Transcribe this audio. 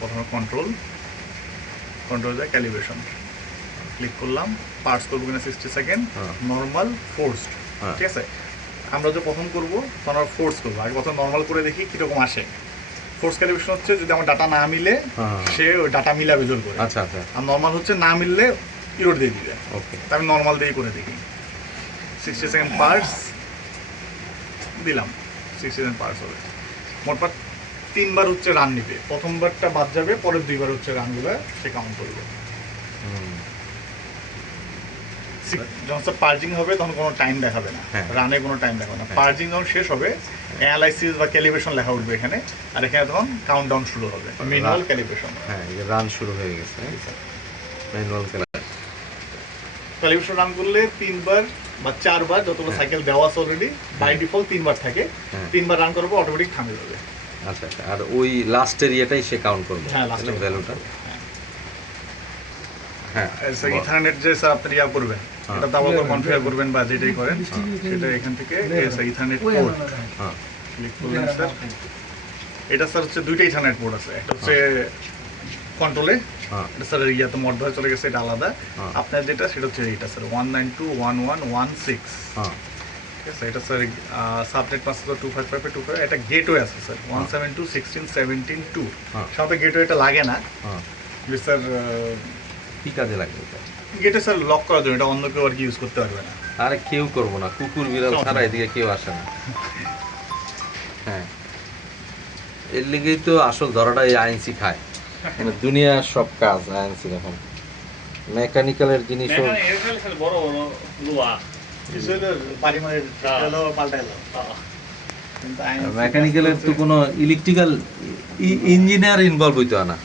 প্রথমে কন্ট্রোল যায় calibration click করলাম, পার্স করবো কিনা 60 সেকেন্ড, নর্মাল ফোর্সড, ঠিক আছে। আমরা যে প্রথম করবো তখন আমরা ফোর্স করবো, আগে প্রথম নর্মাল করে দেখি কীরকম আসে। ফোর্স ক্যালিব্রেশন হচ্ছে যদি আমার ডাটা না মিলে সে ওই ডাটা মিলাবে জোর করে, আচ্ছা আচ্ছা। আর নর্মাল হচ্ছে না মিললে ইরোড দিয়ে দিবে। ওকে, তা আমি নর্মাল দিয়েই করে দেখি। 60 সেকেন্ড পার্স দিলাম, 60 সেকেন্ড পার্স হবে। মোটমাট 3 বার হচ্ছে রান নিবে, প্রথমবারটা বাদ যাবে, পরের 2 বার হচ্ছে রানগুলো সে কাউন্ট করবে। যখন সব পার্জিং হবে তখন কোনো টাইম দেখাবে না, রানে কোনো টাইম দেখাবে না। পার্জিং যখন শেষ হবে অ্যানালাইসিস বা ক্যালিব্রেশন লেখা উঠবে এখানে, আর এখানে তখন কাউন্টডাউন শুরু হবে, ম্যানুয়াল ক্যালিব্রেশন। হ্যাঁ, এই রান শুরু হয়ে গেছে, ম্যানুয়াল ক্যালিব্রেশন রান করলে 3 বার বা 4 বার যতগুলো সাইকেল দেওয়া আছে অলরেডি, বাই ডিফল্ট 3 বার থাকে, 3 বার রান করবো অটোমেটিক থামে যাবে। আচ্ছা আচ্ছা, আর ওই লাস্টের ইয়েটাই সে কাউন্ট করবে, হ্যাঁ লাস্টের ভ্যালুটা। হ্যাঁ, ইথারনেট যে আপনি ইয়া করবেন, এটা তো আবার কনফিগার করবেন বা যেটাই করেন সেটা এখান থেকে ইথারনেট পোর্ট ক্লিক করবেন স্যার। এটা স্যার হচ্ছে দুইটা ইথারনেট পোর্ট আছে, একটা হচ্ছে কন্ট্রোলে, এটা স্যার ইয়াতে মড ধরে চলে গেছে, এটা আলাদা। আপনার যেটা সেটা হচ্ছে এইটা স্যার 192.1.1.1.6, ঠিক আছে। এটা স্যার সাবনেট মাস্টার 255.255, এটা গেটওয়ে আছে স্যার 172.16.17.2, সাথে গেটওয়েটা লাগে না স্যার। কি কাজে লাগবে এটা? গেটে স্যার লক করার জন্য, এটা অন্য কেউ আর কি ইউজ করতে পারবে না। আরে কেউ করবো না, কুকুর বিড়াল ছাড়া এদিকে কেউ আসে না। হ্যাঁ, এর লেগেই তো আসল ধরাটা এই আইএনসি খায়, মানে দুনিয়ার সব কাজ আইএনসি। এখন মেকানিক্যালের জিনিসও বড় বড় লোহা মেকানিক্যালের তো কোনো ইলেকট্রিক্যাল ইঞ্জিনিয়ার ইনভলভ হইতো না,